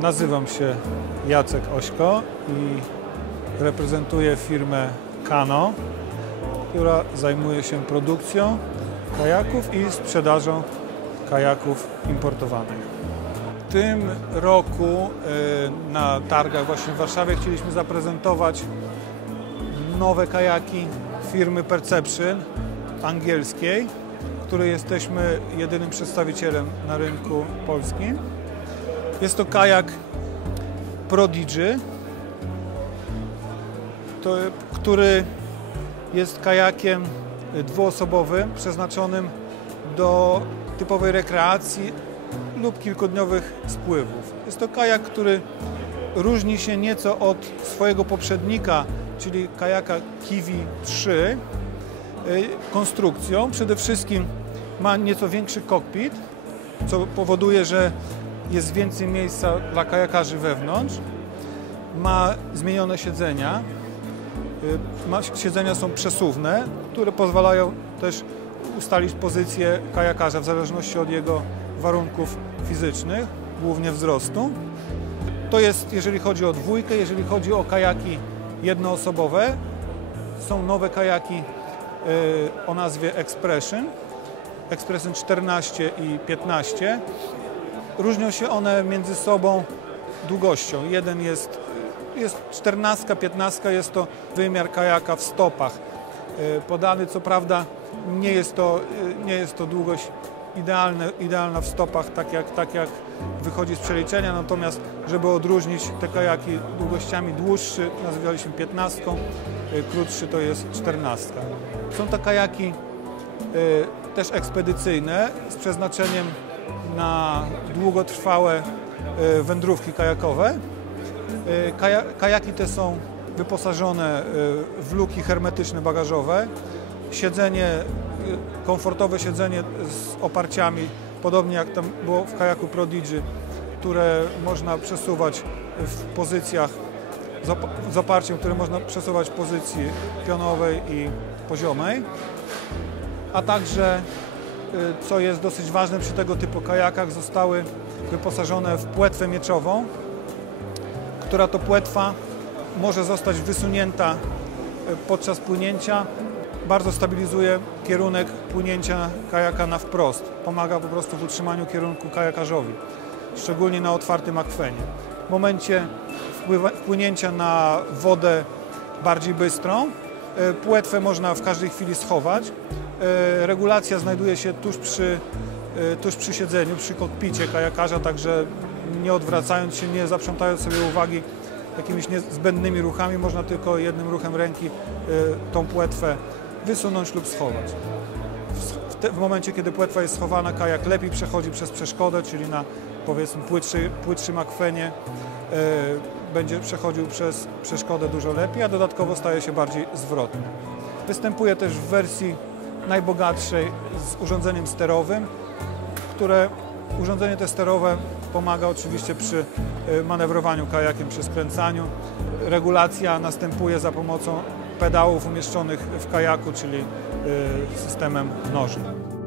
Nazywam się Jacek Ośko i reprezentuję firmę Kano, która zajmuje się produkcją kajaków i sprzedażą kajaków importowanych. W tym roku y, na targach właśnie w Warszawie chcieliśmy zaprezentować nowe kajaki firmy Perception angielskiej, której jesteśmy jedynym przedstawicielem na rynku polskim. Jest to kajak Prodigy, to, który jest kajakiem dwuosobowym przeznaczonym do typowej rekreacji lub kilkudniowych spływów. Jest to kajak, który różni się nieco od swojego poprzednika, czyli kajaka Kiwi 3, konstrukcją. Przede wszystkim ma nieco większy kokpit, co powoduje, że jest więcej miejsca dla kajakarzy wewnątrz. Ma zmienione siedzenia. Ma, siedzenia są przesuwne, które pozwalają też ustalić pozycję kajakarza w zależności od jego warunków fizycznych, głównie wzrostu. To jest, jeżeli chodzi o dwójkę, jeżeli chodzi o kajaki jednoosobowe, są nowe kajaki o nazwie Expression, Expression 14 i 15. Różnią się one między sobą długością. Jeden jest, jest 14, 15 jest to wymiar kajaka w stopach. Podany co prawda nie jest to, nie jest to długość idealne, idealna w stopach, tak jak, tak jak wychodzi z przeliczenia, natomiast żeby odróżnić te kajaki długościami dłuższy nazywaliśmy 15, krótszy to jest 14. Są to kajaki też ekspedycyjne z przeznaczeniem na długotrwałe wędrówki kajakowe. Kajaki te są wyposażone w luki hermetyczne bagażowe, siedzenie, komfortowe siedzenie z oparciami, podobnie jak tam było w kajaku Prodigy, które można przesuwać w pozycjach z oparciem, które można przesuwać w pozycji pionowej i poziomej, a także, co jest dosyć ważne przy tego typu kajakach, zostały wyposażone w płetwę mieczową, która to płetwa może zostać wysunięta podczas płynięcia. Bardzo stabilizuje kierunek płynięcia kajaka na wprost. Pomaga po prostu w utrzymaniu kierunku kajakarzowi, szczególnie na otwartym akwenie. W momencie wpłynięcia na wodę bardziej bystrą, płetwę można w każdej chwili schować. Regulacja znajduje się tuż przy, tuż przy siedzeniu, przy kokpicie kajakarza, także nie odwracając się, nie zaprzątając sobie uwagi jakimiś niezbędnymi ruchami, można tylko jednym ruchem ręki tą płetwę wysunąć lub schować. W, te, w momencie, kiedy płetwa jest schowana, kajak lepiej przechodzi przez przeszkodę, czyli na powiedzmy płytszy, płytszym akwenie będzie przechodził przez przeszkodę dużo lepiej, a dodatkowo staje się bardziej zwrotny. Występuje też w wersji najbogatszej z urządzeniem sterowym, które urządzenie te sterowe pomaga oczywiście przy manewrowaniu kajakiem, przy skręcaniu. Regulacja następuje za pomocą pedałów umieszczonych w kajaku, czyli systemem nożnym.